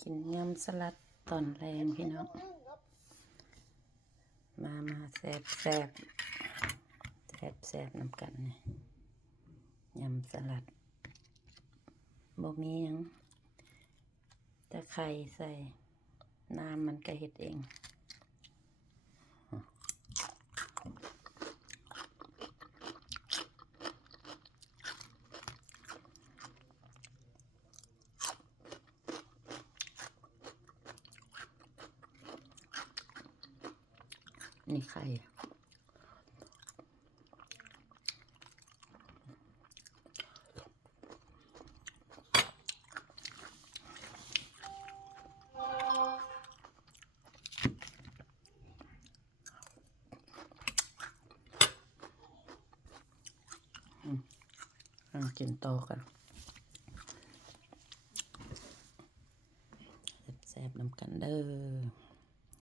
กินยำสลัดตอนแรงพี่น้องมาแซ่บแซ่บน้ำกันนี่ยำสลัดบ่มีหยังแต่ไข่ใส่น้ำมันก็เฮ็ดเองนี่ไข่กินต่อกันแซ่บน้ำกันเด้อ